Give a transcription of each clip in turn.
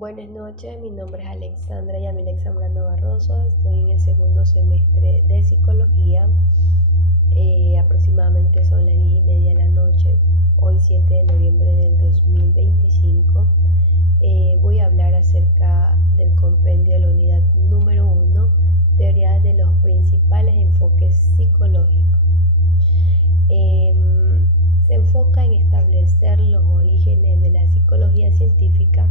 Buenas noches, mi nombre es Alexandra Yamilex Zambrano Barroso, estoy en el segundo semestre de psicología, aproximadamente son las 10:30 de la noche, hoy 7 de noviembre del 2025. Voy a hablar acerca del compendio de la unidad número 1, teoría de los principales enfoques psicológicos. Se enfoca en establecer los orígenes de la psicología científica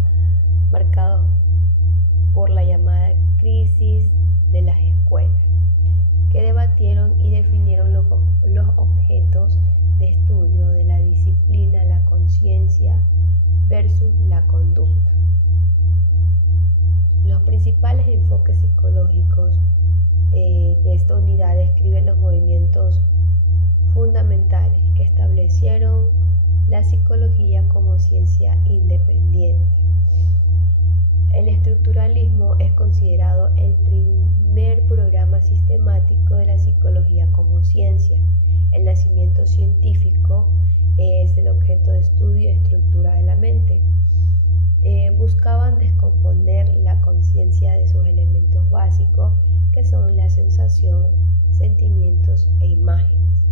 marcados por la llamada crisis de las escuelas, que debatieron y definieron los objetos de estudio de la disciplina, la conciencia versus la conducta. Los principales enfoques psicológicos de esta unidad describen los movimientos fundamentales que establecieron la psicología como ciencia independiente. El estructuralismo es considerado el primer programa sistemático de la psicología como ciencia. El nacimiento científico es el objeto de estudio y estructura de la mente. Buscaban descomponer la conciencia de sus elementos básicos, que son la sensación, sentimientos e imágenes.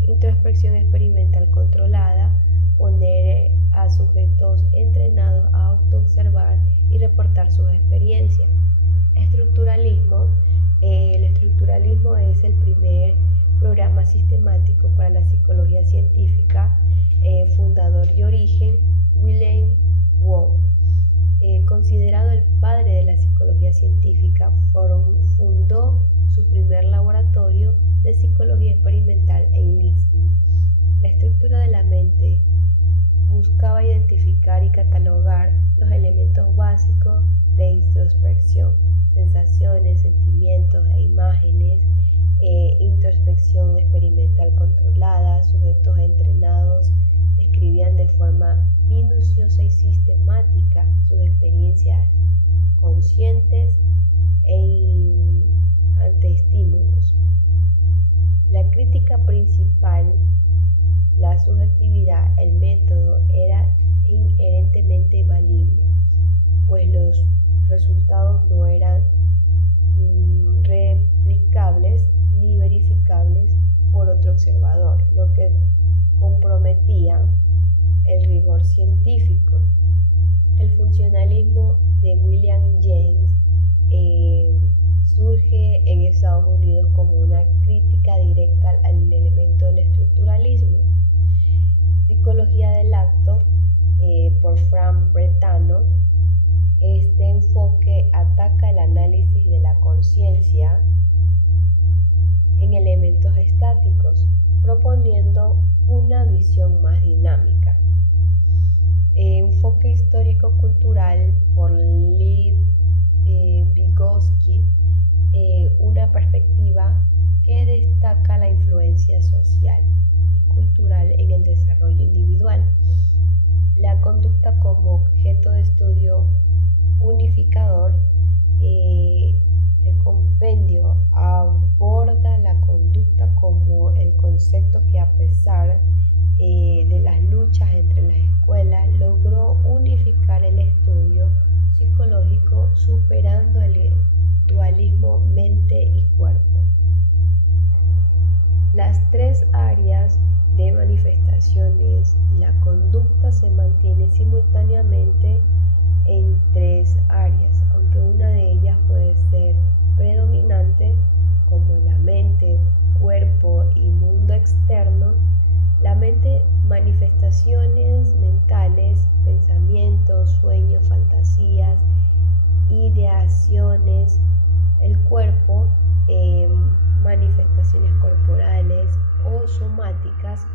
Introspección experimental controlada, poner a sujetos entrenados a autoobservar y reportar sus experiencias. El estructuralismo es el primer programa sistemático para la psicología científica, fundador y origen Wilhelm Wundt. Considerado el padre de la psicología científica, fundó su primer laboratorio de psicología experimental en Leipzig. La estructura de la mente buscaba identificar y catalogar los elementos básicos de introspección, sensaciones, sentimientos e imágenes, introspección experimental controlada, sujetos entrenados describían de forma minuciosa y sistemática sus experiencias conscientes ante estímulos. La crítica principal, la subjetividad, el método era inherentemente valible, pues los resultados no eran replicables ni verificables por otro observador, lo que comprometía el rigor científico. El funcionalismo de William James surge en Estados Unidos como una crítica directa al elemento del estructuralismo. Psicología del acto, por Frank Bretano. Este enfoque ataca el análisis de la conciencia en elementos estáticos, proponiendo una visión más dinámica. Enfoque histórico-cultural por Lev Vygotsky, una perspectiva que destaca la influencia social y cultural en el desarrollo individual. La conducta como objeto de estudio unificador. El compendio aborda la conducta como el concepto que, a pesar de las luchas entre las escuelas, logró unificar el estudio psicológico, superando el dualismo mente y cuerpo. Las tres áreas de manifestaciones, la conducta se mantiene simultáneamente en tres áreas, aunque una de ellas puede ser predominante, como la mente, cuerpo y mundo externo. La mente, manifestaciones mentales, pensamientos, sueños, fantasías, ideaciones. El cuerpo, manifestaciones corporales o somáticas,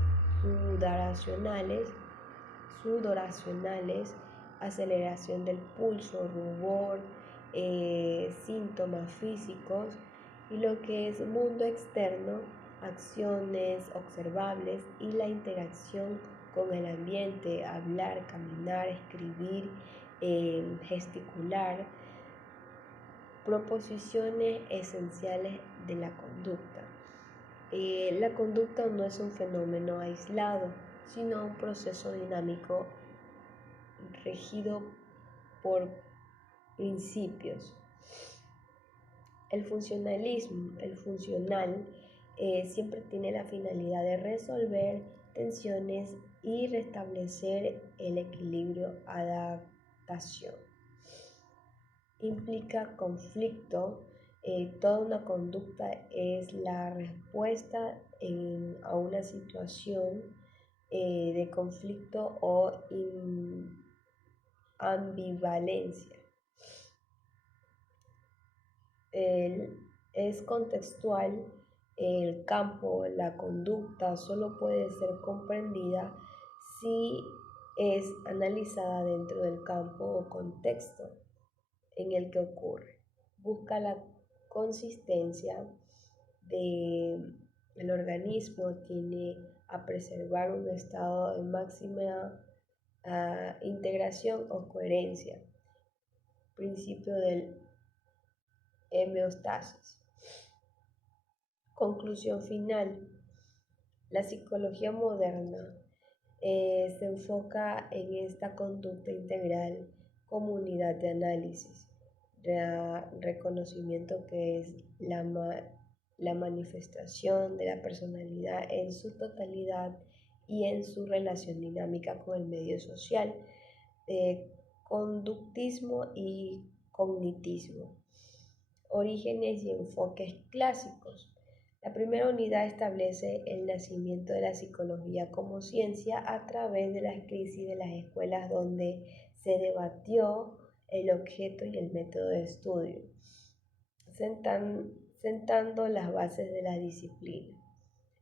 sudoracionales, aceleración del pulso, rubor, síntomas físicos. Y lo que es mundo externo, acciones observables y la interacción con el ambiente, hablar, caminar, escribir, gesticular. Proposiciones esenciales de la conducta. La conducta no es un fenómeno aislado, sino un proceso dinámico regido por principios. El funcional siempre tiene la finalidad de resolver tensiones y restablecer el equilibrio adaptación. Implica conflicto. Toda una conducta es la respuesta a una situación de conflicto o ambivalencia. Es contextual. El campo, la conducta solo puede ser comprendida si es analizada dentro del campo o contexto en el que ocurre. Busca la consistencia del organismo, tiene a preservar un estado de máxima integración o coherencia. Principio del homeostasis. Conclusión final. La psicología moderna se enfoca en esta conducta integral como unidad de análisis, reconocimiento que es la manifestación de la personalidad en su totalidad y en su relación dinámica con el medio social, conductismo y cognitismo. Orígenes y enfoques clásicos. La primera unidad establece el nacimiento de la psicología como ciencia a través de las crisis de las escuelas donde se debatió el objeto y el método de estudio, sentando las bases de la disciplina.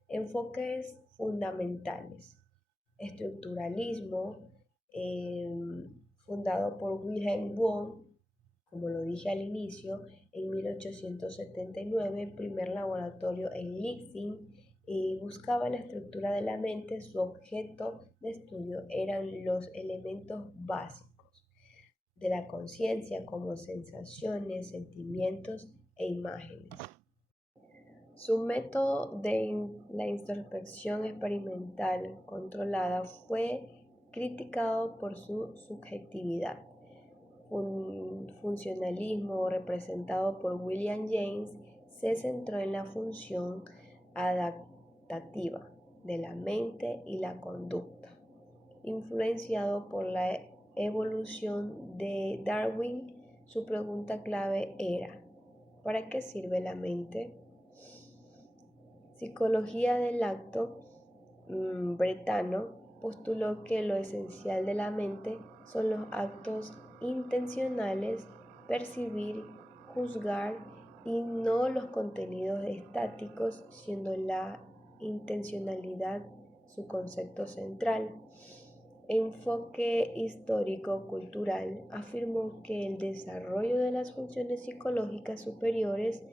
Enfoques fundamentales. Estructuralismo, fundado por Wilhelm Wundt, como lo dije al inicio, en 1879, primer laboratorio en Leipzig, y buscaba la estructura de la mente. Su objeto de estudio eran los elementos básicos de la conciencia como sensaciones, sentimientos e imágenes. Su método de la introspección experimental controlada fue criticado por su subjetividad. Funcionalismo, representado por William James, se centró en la función adaptativa de la mente y la conducta. Influenciado por la evolución de Darwin, su pregunta clave era: ¿para qué sirve la mente? Psicología del acto bretano postuló que lo esencial de la mente son los actos intencionales, percibir, juzgar, y no los contenidos estáticos, siendo la intencionalidad su concepto central. Enfoque histórico-cultural afirmó que el desarrollo de las funciones psicológicas superiores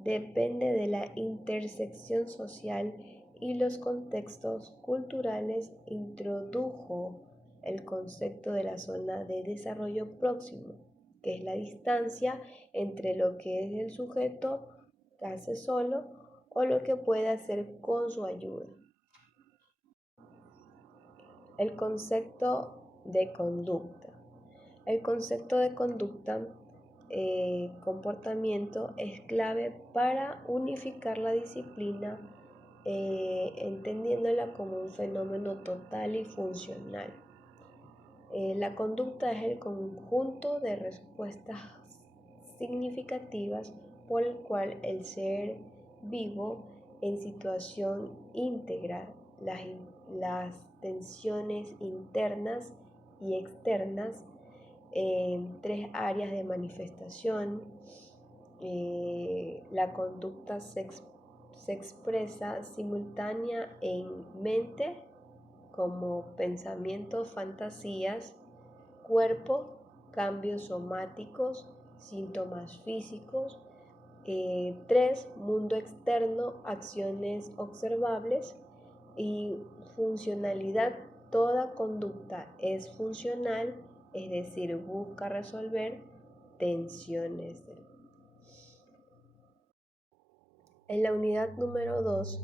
depende de la intersección social y los contextos culturales. Introdujo el concepto de la zona de desarrollo próximo, que es la distancia entre lo que es el sujeto que hace solo o lo que puede hacer con su ayuda. El concepto de conducta. El concepto de conducta, comportamiento, es clave para unificar la disciplina, entendiéndola como un fenómeno total y funcional. La conducta es el conjunto de respuestas significativas por el cual el ser vivo en situación integra las tensiones internas y externas en tres áreas de manifestación. La conducta se expresa simultánea en mente, como pensamientos, fantasías; cuerpo, cambios somáticos, síntomas físicos; 3. Mundo externo, acciones observables; y funcionalidad. Toda conducta es funcional, es decir, busca resolver tensiones. En la unidad número 2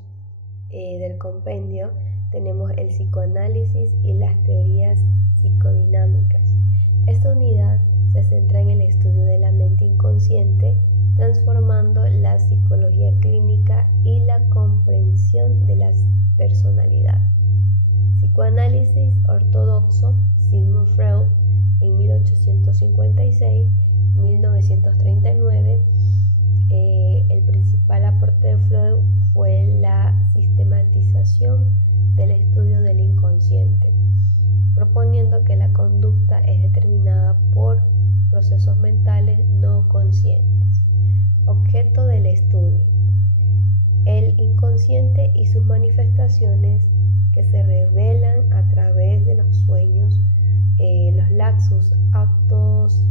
del compendio tenemos el psicoanálisis y las teorías psicodinámicas. Esta unidad se centra en el estudio de la mente inconsciente, transformando la psicología clínica y la comprensión de la personalidad. Psicoanálisis ortodoxo, Sigmund Freud, en 1856-1939, el principal aporte de Freud fue la sistematización del estudio del inconsciente, proponiendo que la conducta es determinada por procesos mentales no conscientes. Objeto del estudio: el inconsciente y sus manifestaciones que se revelan a través de los sueños, los lapsus, actos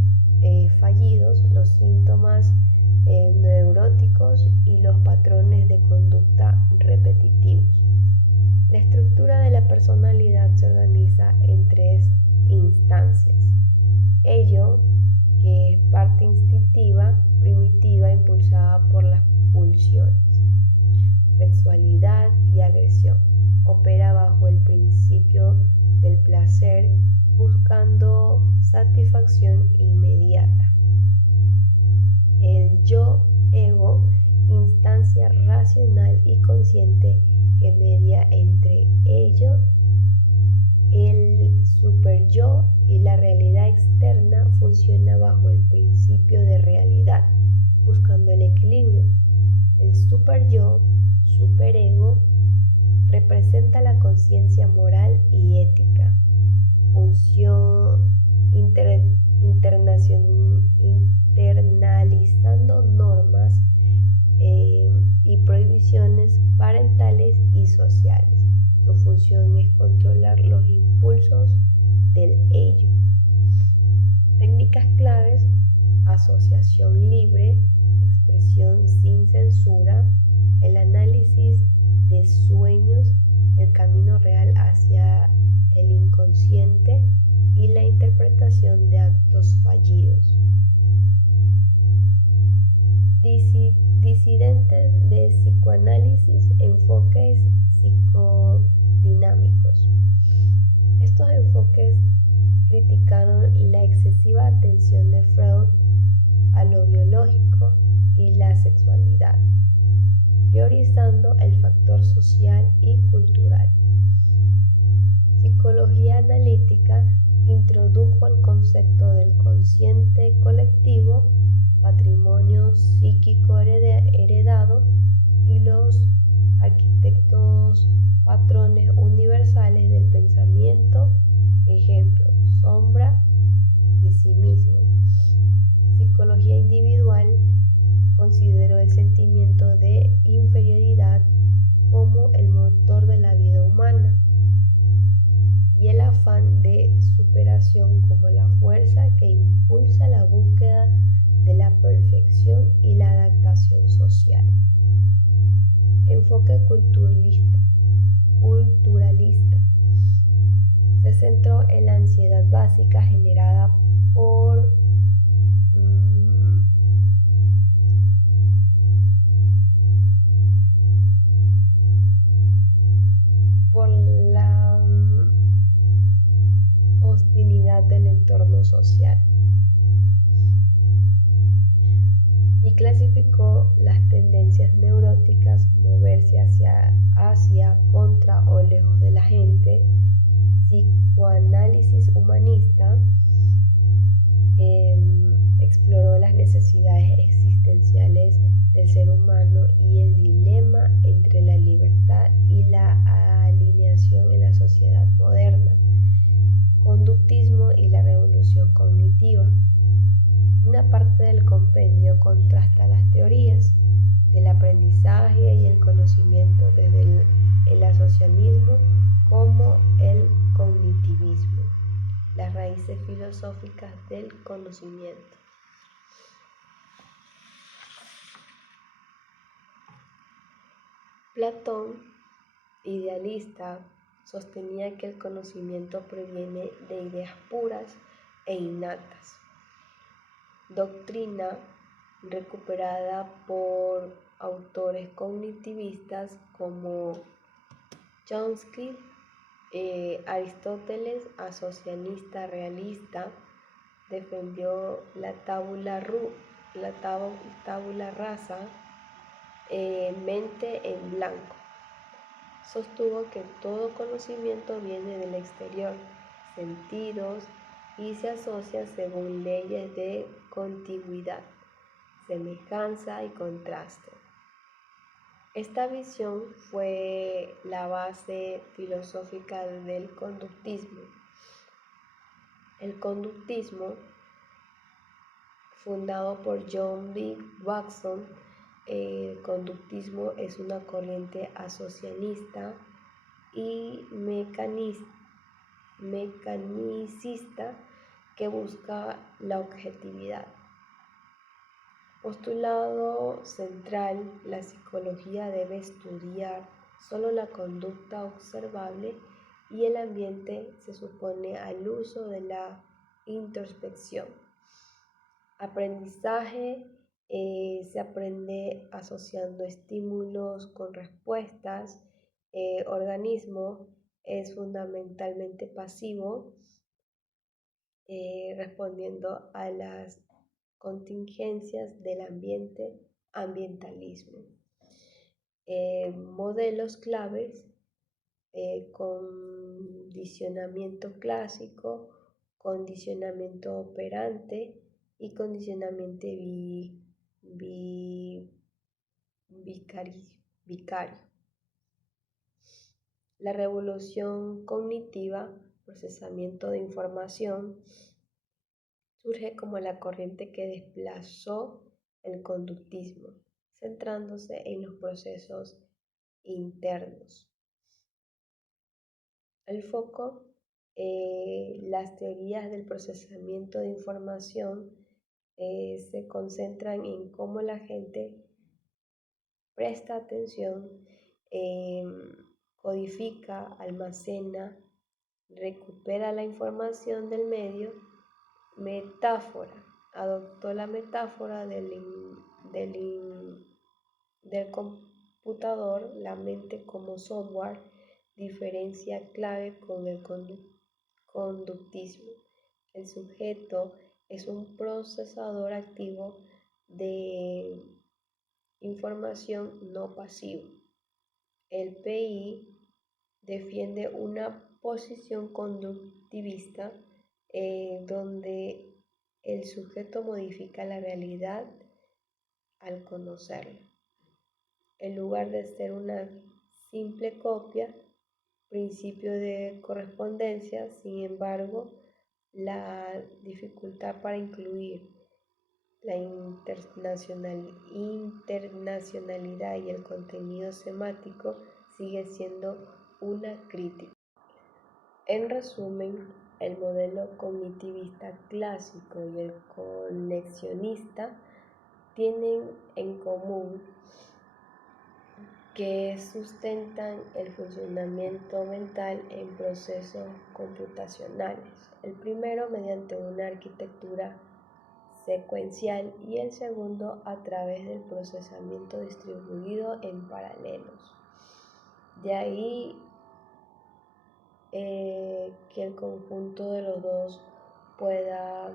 fallidos, los síntomas neuróticos y los patrones de conducta repetitivos. La estructura de la personalidad se organiza en 3 instancias. Ello, que es parte instintiva, primitiva, impulsada por las pulsiones, sexualidad y agresión. Opera bajo el principio del placer, buscando satisfacción inmediata. El yo-ego, instancia racional y consciente que media entre ello, el superyo y la realidad externa, funciona bajo el principio de realidad, buscando el equilibrio. El superyo, superego, representa la conciencia moral y ética, función internalizando normas y prohibiciones parentales y sociales. Su función es controlar los impulsos del ello. Técnicas claves: asociación libre, expresión sin censura, el análisis de sueños, el camino real hacia el inconsciente y la interpretación de actos fallidos. Disidentes de psicoanálisis, enfoques psicodinámicos. Estos enfoques criticaron la excesiva atención de Freud a lo biológico y la sexualidad, priorizando el factor social y cultural. Psicología analítica introdujo el concepto del consciente colectivo, patrimonio psíquico heredado y los arquitectos patrones universales del pensamiento, ejemplo, sombra de sí mismo. Psicología individual consideró el sentimiento de inferioridad como el motor de la vida humana y el afán de superación como la fuerza que impulsa la búsqueda de la perfección y la adaptación social. Enfoque culturalista. Se centró en la ansiedad básica generada por la hostilidad del entorno social, y clasificó las tendencias neuróticas: moverse hacia, contra o lejos de la gente. Psicoanálisis humanista exploró las necesidades existenciales del ser humano y el dilema entre la libertad y la alineación en la sociedad moderna. Conductismo y la revolución cognitiva. Una parte del compendio contrasta las teorías del aprendizaje y el conocimiento desde el asociacionismo como el cognitivismo, las raíces filosóficas del conocimiento. Platón, idealista, sostenía que el conocimiento proviene de ideas puras e innatas. Doctrina recuperada por autores cognitivistas como Chomsky, Aristóteles, asociacionista realista, defendió la tabula rasa, mente en blanco. Sostuvo que todo conocimiento viene del exterior, sentidos, y se asocia según leyes de contigüidad, semejanza y contraste. Esta visión fue la base filosófica del conductismo. El conductismo, fundado por John B. Watson, el conductismo es una corriente asociacionista y mecanicista que busca la objetividad. Postulado central: la psicología debe estudiar solo la conducta observable y el ambiente se supone al uso de la introspección. Aprendizaje: se aprende asociando estímulos con respuestas. Organismo: es fundamentalmente pasivo, respondiendo a las contingencias del ambiente, ambientalismo. Modelos claves: condicionamiento clásico, condicionamiento operante y condicionamiento vicario. La revolución cognitiva, procesamiento de información, surge como la corriente que desplazó el conductismo, centrándose en los procesos internos. El foco: las teorías del procesamiento de información se concentran en cómo la gente presta atención, codifica, almacena, recupera la información del medio. Metáfora: adoptó la metáfora del computador, la mente como software, diferencia clave con el conductismo. El sujeto es un procesador activo de información, no pasivo. El PI defiende una posición conductivista, donde el sujeto modifica la realidad al conocerla. En lugar de ser una simple copia, principio de correspondencia. Sin embargo, la dificultad para incluir la internacionalidad y el contenido semántico sigue siendo una crítica. En resumen, el modelo cognitivista clásico y el conexionista tienen en común que sustentan el funcionamiento mental en procesos computacionales. El primero mediante una arquitectura secuencial y el segundo a través del procesamiento distribuido en paralelos. De ahí que el conjunto de los dos pueda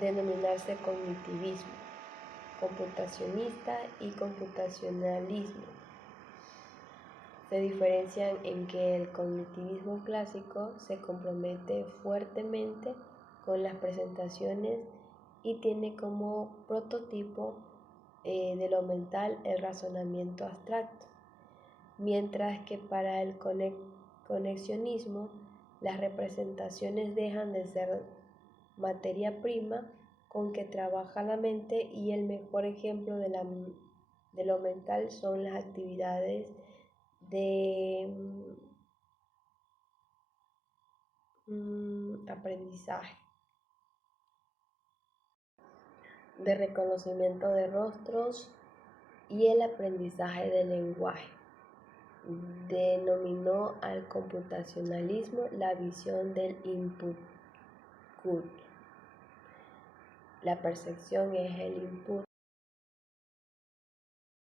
denominarse cognitivismo computacionista y computacionalismo. Se diferencian en que el cognitivismo clásico se compromete fuertemente con las presentaciones y tiene como prototipo de lo mental el razonamiento abstracto, mientras que para el conexionismo las representaciones dejan de ser materia prima con que trabaja la mente, y el mejor ejemplo de lo mental son las actividades de aprendizaje, de reconocimiento de rostros y el aprendizaje del lenguaje. Denominó al computacionalismo la visión del input-output. La percepción es el input